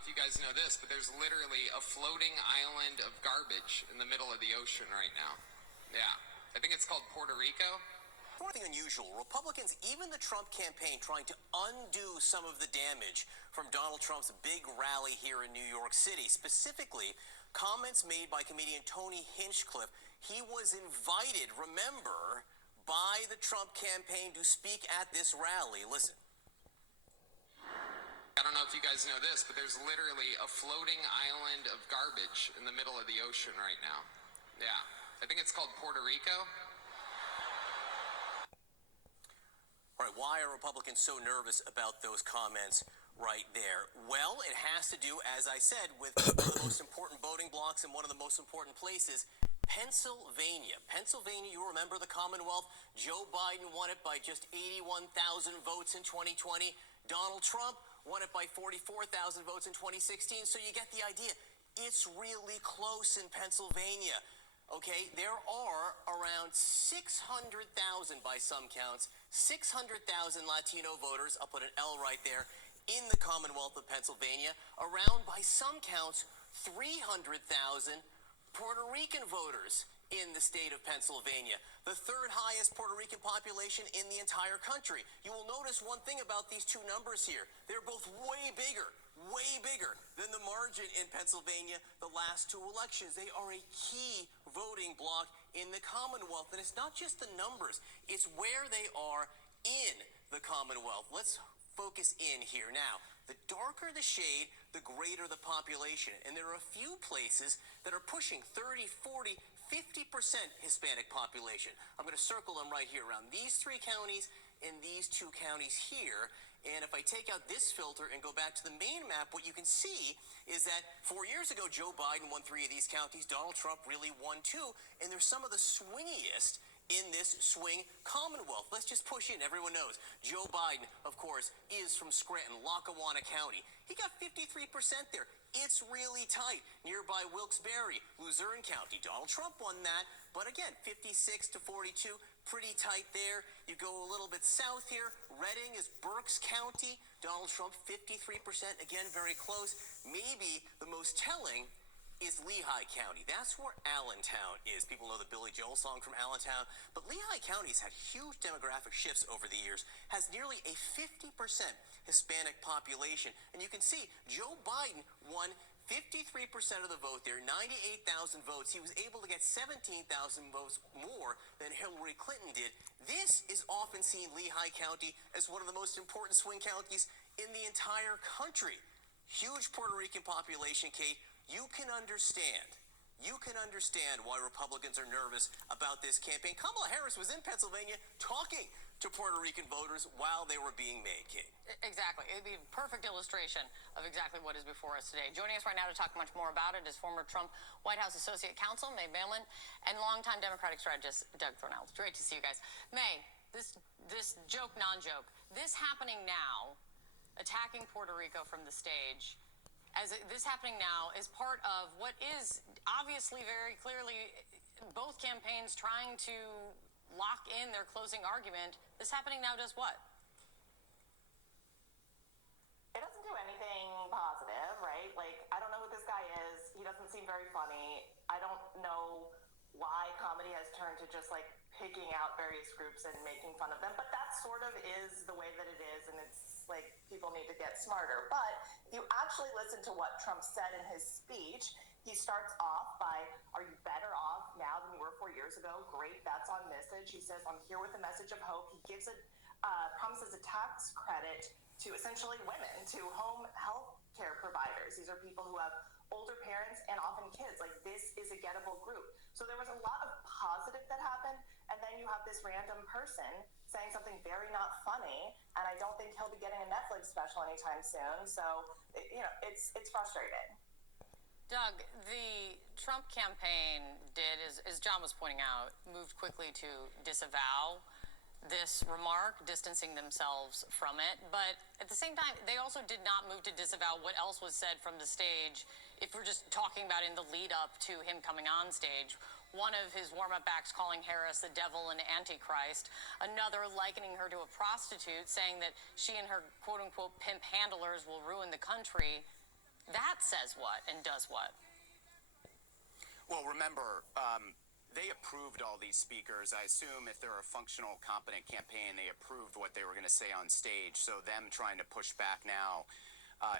if you guys know this, but there's literally a floating island of garbage in the middle of the ocean right now. Yeah. I think it's called Puerto Rico. Nothing unusual. Republicans, even the Trump campaign, trying to undo some of the damage from Donald Trump's big rally here in New York City. Specifically, comments made by comedian Tony Hinchcliffe. He was invited, remember, by the Trump campaign to speak at this rally. Listen. I don't know if you guys know this, but there's literally a floating island of garbage in the middle of the ocean right now. Yeah. I think it's called Puerto Rico. All right, why are Republicans so nervous about those comments right there? Well, it has to do, as I said, with one of the most important voting blocks in one of the most important places, Pennsylvania. Pennsylvania, you remember the Commonwealth? Joe Biden won it by just 81,000 votes in 2020. Donald Trump won it by 44,000 votes in 2016. So you get the idea. It's really close in Pennsylvania. Okay, there are around 600,000 by some counts, 600,000 Latino voters, I'll put an L right there, in the Commonwealth of Pennsylvania. Around, by some counts, 300,000 Puerto Rican voters in the state of Pennsylvania, the third highest Puerto Rican population in the entire country. You will notice one thing about these two numbers here. They're both way bigger than the margin in Pennsylvania the last two elections. They are a key voting bloc in the Commonwealth. And it's not just the numbers, it's where they are in the Commonwealth. Let's focus in here. Now, the darker the shade, the greater the population. And there are a few places that are pushing 30, 40, 50% Hispanic population. I'm going to circle them right here around these three counties and these two counties here. And if I take out this filter and go back to the main map, what you can see is that 4 years ago, Joe Biden won 3 of these counties. Donald Trump really won 2. And they're some of the swingiest in this swing Commonwealth. Let's just push in. Everyone knows Joe Biden, of course, is from Scranton, Lackawanna County. He got 53% there. It's really tight. Nearby Wilkes-Barre, Luzerne County. Donald Trump won that, but again, 56 to 42, pretty tight there. You go a little bit south here. Reading is Berks County. Donald Trump, 53%, again, very close. Maybe the most telling is Lehigh County. That's where Allentown is. People know the Billy Joel song from Allentown, but Lehigh County's had huge demographic shifts over the years, has nearly a 50% Hispanic population. And you can see Joe Biden won 53% of the vote there, 98,000 votes. He was able to get 17,000 votes more than Hillary Clinton did. This is often seen, Lehigh County, as one of the most important swing counties in the entire country. Huge Puerto Rican population, Kate. You can understand why Republicans are nervous about this campaign. Kamala Harris was in Pennsylvania talking to Puerto Rican voters while they were being made, Kate. Exactly. It would be a perfect illustration of exactly what is before us today. Joining us right now to talk much more about it is former Trump White House Associate Counsel May Bailman and longtime Democratic strategist Doug Thornell. It's great to see you guys. May, this joke, non-joke, this happening now, attacking Puerto Rico from the stage, this happening now is part of what is obviously very clearly both campaigns trying to lock in their closing argument. This happening now does what? It doesn't do anything positive, right? Like, I don't know who this guy is. He doesn't seem very funny. I don't know why comedy has turned to just like picking out various groups and making fun of them, but that sort of is the way that it is, and it's like people need to get smarter. But if you actually listen to what Trump said in his speech, he starts off by, are you better off now than you were 4 years ago? Great, that's on message. He says, I'm here with a message of hope. He gives promises a tax credit to essentially women, to home health care providers. These are people who have older parents and often kids. Like, this is a gettable group. So there was a lot of positive that happened, and then you have this random person saying something very not funny, and I don't think he'll be getting a Netflix special anytime soon. So, it's frustrating. Doug, the Trump campaign did, as John was pointing out, moved quickly to disavow this remark, distancing themselves from it. But at the same time, they also did not move to disavow what else was said from the stage. If we're just talking about in the lead up to him coming on stage, one of his warm-up acts calling Harris the devil and antichrist, another likening her to a prostitute, saying that she and her quote-unquote pimp handlers will ruin the country. that says what and does what? Well, remember, they approved all these speakers. I assume if they're a functional, competent campaign, they approved what they were going to say on stage. So them trying to push back now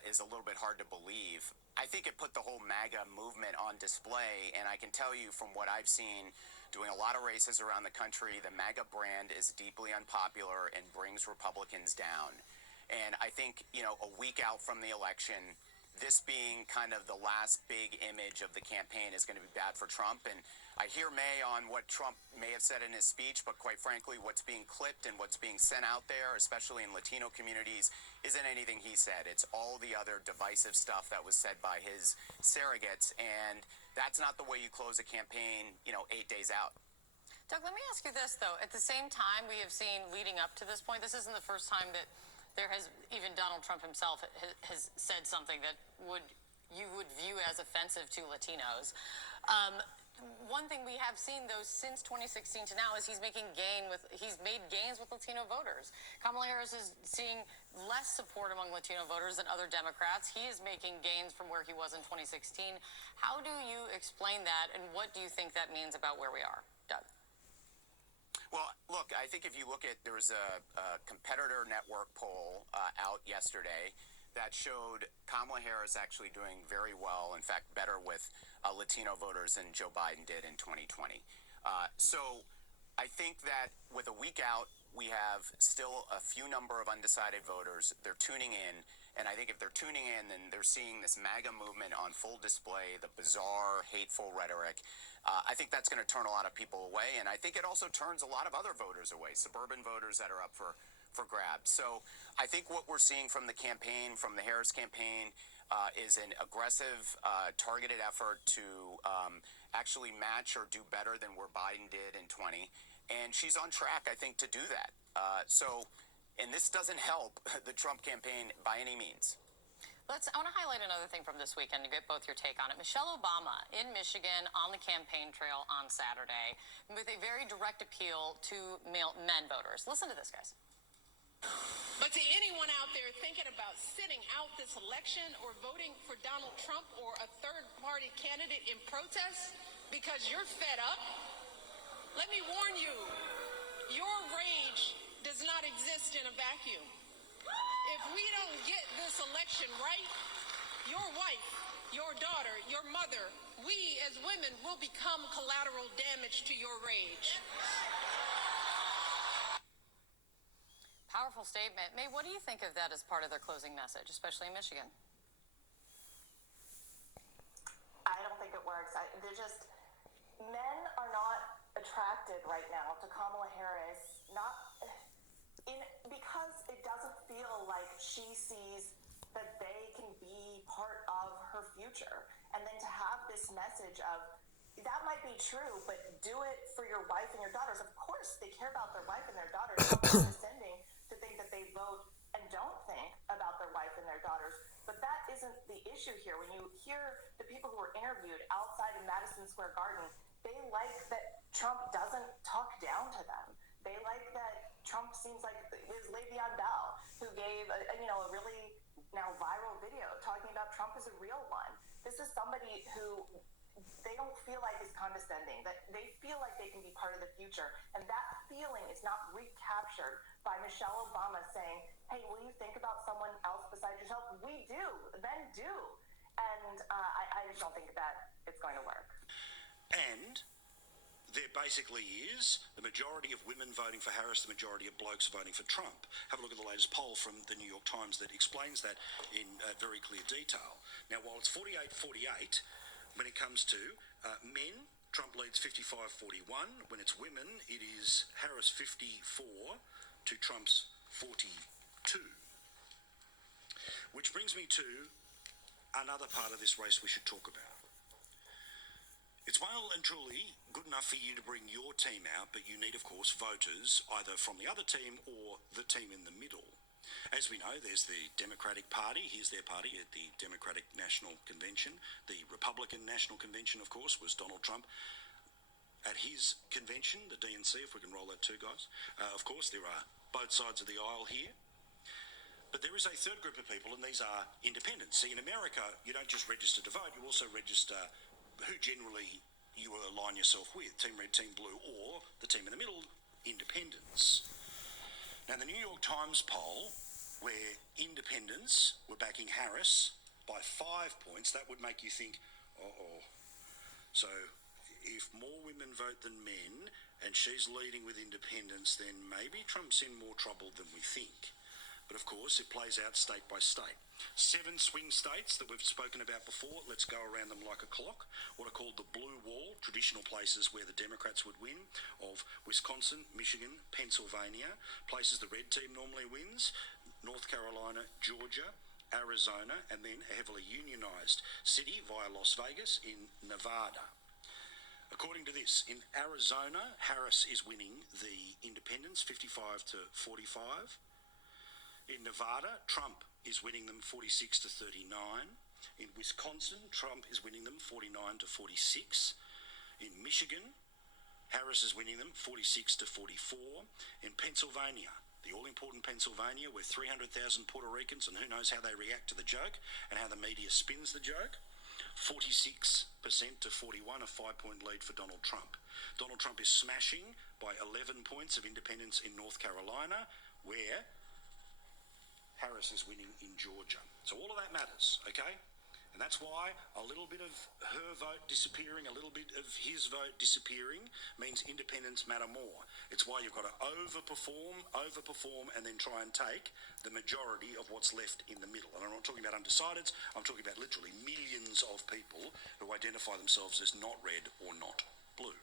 is a little bit hard to believe. I think it put the whole MAGA movement on display. And I can tell you from what I've seen doing a lot of races around the country, the MAGA brand is deeply unpopular and brings Republicans down. And I think, a week out from the election, this being kind of the last big image of the campaign is going to be bad for Trump. And I hear May on what Trump may have said in his speech, but quite frankly, what's being clipped and what's being sent out there, especially in Latino communities, isn't anything he said. It's all the other divisive stuff that was said by his surrogates. And that's not the way you close a campaign, 8 days out. Doug, let me ask you this, though. At the same time, we have seen leading up to this point, this isn't the first time that there has, even Donald Trump himself has said something that you would view as offensive to Latinos. One thing we have seen, though, since 2016 to now is he's made gains with Latino voters. Kamala Harris is seeing less support among Latino voters than other Democrats. He is making gains from where he was in 2016. How do you explain that, and what do you think that means about where we are, Doug? Well, look, I think if you look at, there was a competitor network poll out yesterday that showed Kamala Harris actually doing very well, in fact, better with Latino voters than Joe Biden did in 2020. So I think that with a week out, we have still a few number of undecided voters. They're tuning in. And I think if they're tuning in, then they're seeing this MAGA movement on full display, the bizarre, hateful rhetoric. I think that's going to turn a lot of people away. And I think it also turns a lot of other voters away, suburban voters that are up for grabs. So I think what we're seeing from the campaign, from the Harris campaign, is an aggressive, targeted effort to actually match or do better than where Biden did in 20. And she's on track, I think, to do that. And this doesn't help the Trump campaign by any means. I want to highlight another thing from this weekend to get both your take on it. Michelle Obama in Michigan on the campaign trail on Saturday with a very direct appeal to men voters. Listen to this, guys. But to anyone out there thinking about sitting out this election or voting for Donald Trump or a third-party candidate in protest because you're fed up, let me warn you, your rage does not exist in a vacuum. If we don't get this election right, your wife, your daughter, your mother, we as women will become collateral damage to your rage. Powerful statement. May, what do you think of that as part of their closing message, especially in Michigan? I don't think it works. Men are not attracted right now to Kamala Harris, because it doesn't feel like she sees that they can be part of her future. And then to have this message of, that might be true, but do it for your wife and your daughters. Of course, they care about their wife and their daughters. It's not condescending to think that they vote and don't think about their wife and their daughters. But that isn't the issue here. When you hear the people who were interviewed outside of Madison Square Garden, they like that Trump doesn't talk down to them. They like that Trump seems like it was Le'Veon Bell who gave a really now viral video talking about Trump as a real one. This is somebody who they don't feel like is condescending, that they feel like they can be part of the future. And that feeling is not recaptured by Michelle Obama saying, hey, will you think about someone else besides yourself? We do. Men do. And I just don't think that it's going to work. And there basically is the majority of women voting for Harris, the majority of blokes voting for Trump. Have a look at the latest poll from the New York Times that explains that in very clear detail. Now, while it's 48-48, when it comes to men, Trump leads 55-41. When it's women, it is Harris 54 to Trump's 42. Which brings me to another part of this race we should talk about. It's well and truly good enough for you to bring your team out, but you need, of course, voters either from the other team or the team in the middle. As we know, there's the Democratic Party. Here's their party at the Democratic National Convention. The Republican National Convention, of course, was Donald Trump. At his convention, the DNC, if we can roll that too, guys. Of course, there are both sides of the aisle here. But there is a third group of people, and these are independents. See, in America, you don't just register to vote, you also register who generally you align yourself with, Team Red, Team Blue, or the team in the middle, independents. Now, the New York Times poll, where independents were backing Harris by 5 points, that would make you think, so if more women vote than men and she's leading with independents, then maybe Trump's in more trouble than we think. But of course, it plays out state by state. 7 swing states that we've spoken about before, let's go around them like a clock. What are called the blue wall, traditional places where the Democrats would win, of Wisconsin, Michigan, Pennsylvania. Places the red team normally wins, North Carolina, Georgia, Arizona, and then a heavily unionized city via Las Vegas in Nevada. According to this, in Arizona, Harris is winning the independents 55 to 45. In Nevada, Trump is winning them 46 to 39. In Wisconsin, Trump is winning them 49 to 46. In Michigan, Harris is winning them 46 to 44. In Pennsylvania, the all-important Pennsylvania, where 300,000 Puerto Ricans, and who knows how they react to the joke and how the media spins the joke, 46% to 41, a 5-point lead for Donald Trump. Donald Trump is smashing by 11 points of independence in North Carolina, where Harris is winning in Georgia. So all of that matters, okay? And that's why a little bit of her vote disappearing, a little bit of his vote disappearing means independents matter more. It's why you've got to overperform, and then try and take the majority of what's left in the middle. And I'm not talking about undecideds, I'm talking about literally millions of people who identify themselves as not red or not blue.